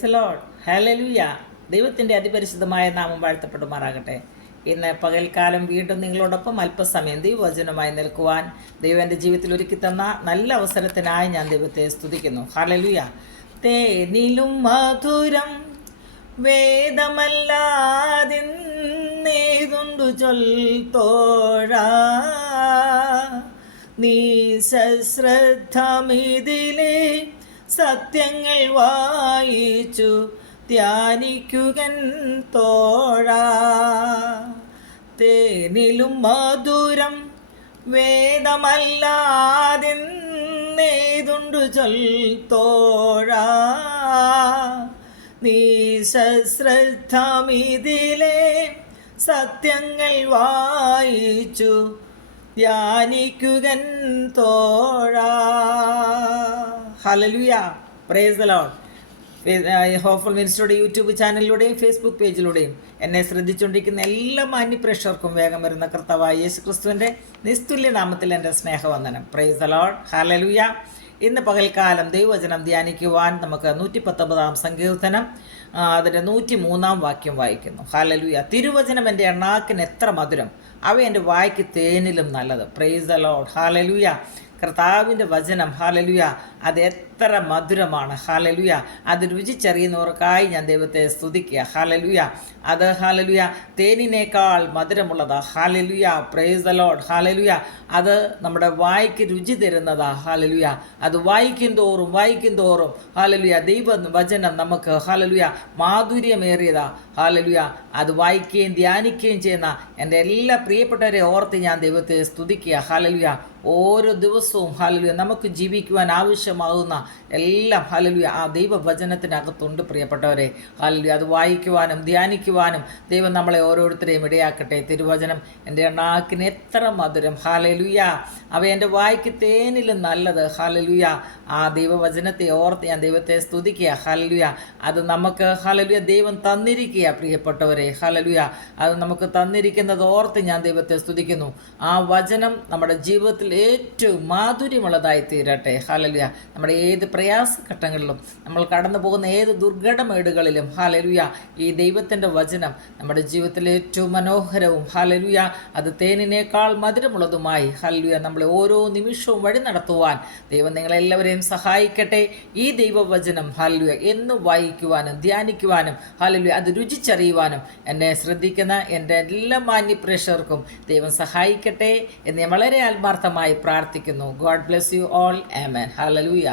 Price load ഹലലുയ ദൈവത്തിന്റെ അതിപരിശുദ്ധമായ നാമം വാഴ്ത്തപ്പെടുമാറാകട്ടെ. ഇന്ന് പകൽക്കാലം വീണ്ടും നിങ്ങളോടൊപ്പം അല്പസമയം ദൈവവചനമായി നിൽക്കുവാൻ ദൈവം എന്റെ ജീവിതത്തിൽ ഒരുക്കി തന്ന നല്ല അവസരത്തിനായി ഞാൻ ദൈവത്തെ സ്തുതിക്കുന്നു. ഹലലുയ തേനിലും മധുരം വേദമല്ലാതിന്നേതുണ്ടു ചൊൽത്തോഴ നീ സശ്രദ്ധമിതിലെ സത്യങ്ങൾ വായിച്ചു ധ്യാനിക്കുകൻ തോഴ. തേനിലും മധുരം വേദമല്ലാതെന്നേതുണ്ടു ചൊൽത്തോഴ നീ സശ്രദ്ധമിതിലെ സത്യങ്ങൾ വായിച്ചു ധ്യാനിക്കുകൻ തോഴ. ഹലലുയ പ്രേസ് ലോഡ് ഹോഫുൾ മിനിസ്റ്ററുടെ യൂട്യൂബ് ചാനലിലൂടെയും ഫേസ്ബുക്ക് പേജിലൂടെയും എന്നെ ശ്രദ്ധിച്ചുകൊണ്ടിരിക്കുന്ന എല്ലാ മാന്യപ്രേക്ഷകർക്കും വേഗം വരുന്ന കർത്താവായ യേശു ക്രിസ്തുവിന്റെ നിസ്തുല്യ നാമത്തിൽ എന്റെ സ്നേഹവന്ദനം. പ്രേസ് ദ ലോഡ് ഹലലുയ ഇന്ന് പകൽക്കാലം ദൈവവചനം ധ്യാനിക്കുവാൻ നമുക്ക് നൂറ്റി പത്തൊമ്പതാം സങ്കീർത്തനം അതിന്റെ നൂറ്റി മൂന്നാം വാക്യം വായിക്കുന്നു. ഹാലലുയ തിരുവചനം എന്റെ എണ്ണാക്കിന് എത്ര മധുരം. അവ എന്റെ വായ്ക്ക് തേനിലും നല്ലത്. പ്രേസ് ദ ലോഡ് ഹാലലുയ കർത്താവിന്റെ വചനം ഹാലലുയ അത് എത്ര മധുരമാണ് ഹാലലുയ അത് രുചിച്ചറിയുന്നവർക്കായി ഞാൻ ദൈവത്തെ സ്തുതിക്കുക ഹാലലുയ അത് ഹാലലുയ തേനിനേക്കാൾ മധുരമുള്ളതാ ഹാലലുയ പ്രേസ് ലോഡ് ഹാലലുയ അത് നമ്മുടെ വായിക്ക് രുചി തരുന്നതാ ഹാലലുയ അത് വായിക്കും തോറും വായിക്കും തോറും ഹാലലുയ ദൈവ വചനം നമുക്ക് ഹാലലുയ മാധുര്യമേറിയതാ ഹാലലുയ അത് വായിക്കുകയും ധ്യാനിക്കുകയും ചെയ്യുന്ന എന്റെ എല്ലാ പ്രിയപ്പെട്ടവരെ ഓർത്ത് ഞാൻ ദൈവത്തെ സ്തുതിക്കുക ഹാലലുയ ഓരോ ദിവസവും ഹലലുയ നമുക്ക് ജീവിക്കുവാൻ ആവശ്യമാകുന്ന എല്ലാം ഹലലുയ ആ ദൈവവചനത്തിനകത്തുണ്ട് പ്രിയപ്പെട്ടവരെ. ഹലലുയ അത് വായിക്കുവാനും ധ്യാനിക്കുവാനും ദൈവം നമ്മളെ ഓരോരുത്തരെയും ഇടയാക്കട്ടെ. തിരുവചനം എന്റെ നാക്കിന് എത്ര മധുരം. ഹാലലുയ അവ എന്റെ വായിക്ക് തേനിലും നല്ലത്. ഹാലലുയ ആ ദൈവവചനത്തെ ഓർത്ത് ഞാൻ ദൈവത്തെ സ്തുതിക്കുക. ഹാലലുയ അത് നമുക്ക് ഹാലലുയ ദൈവം തന്നിരിക്കുക പ്രിയപ്പെട്ടവരെ. ഹാലലുയ അത് നമുക്ക് തന്നിരിക്കുന്നത് ഓർത്ത് ഞാൻ ദൈവത്തെ സ്തുതിക്കുന്നു. ആ വചനം നമ്മുടെ ജീവിതത്തിൽ ഏറ്റവും മാധുര്യമുള്ളതായി തീരട്ടെ. ഹാലലുയ നമ്മുടെ ഏത് പ്രയാസഘട്ടങ്ങളിലും നമ്മൾ കടന്നു പോകുന്ന ഏത് ദുർഘടമേടുകളിലും ഹാലലുയ ഈ ദൈവത്തിന്റെ വചനം നമ്മുടെ ജീവിതത്തിൽ ഏറ്റവും മനോഹരവും ഹാലലുയ അത് തേനിനേക്കാൾ മധുരമുള്ളതുമായി ഹാലലുയ നമ്മളെ ഓരോ നിമിഷവും വഴി നടത്തുവാൻ ദൈവം നിങ്ങളെല്ലാവരെയും സഹായിക്കട്ടെ. ഈ ദൈവവചനം ഹാലലുയ എന്ന് വായിക്കുവാനും ധ്യാനിക്കുവാനും ഹാലലുയ അത് രുചിച്ചറിയുവാനും എന്നെ ശ്രദ്ധിക്കുന്ന എന്റെ എല്ലാ മാന്യപ്രേക്ഷകർക്കും ദൈവം സഹായിക്കട്ടെ എന്ന് വളരെ ആത്മാർത്ഥമായി പ്രാർത്ഥിക്കുന്നു. ഗോഡ് ബ്ലെസ് യു ഓൾ ആമൻ ഹാലലുയ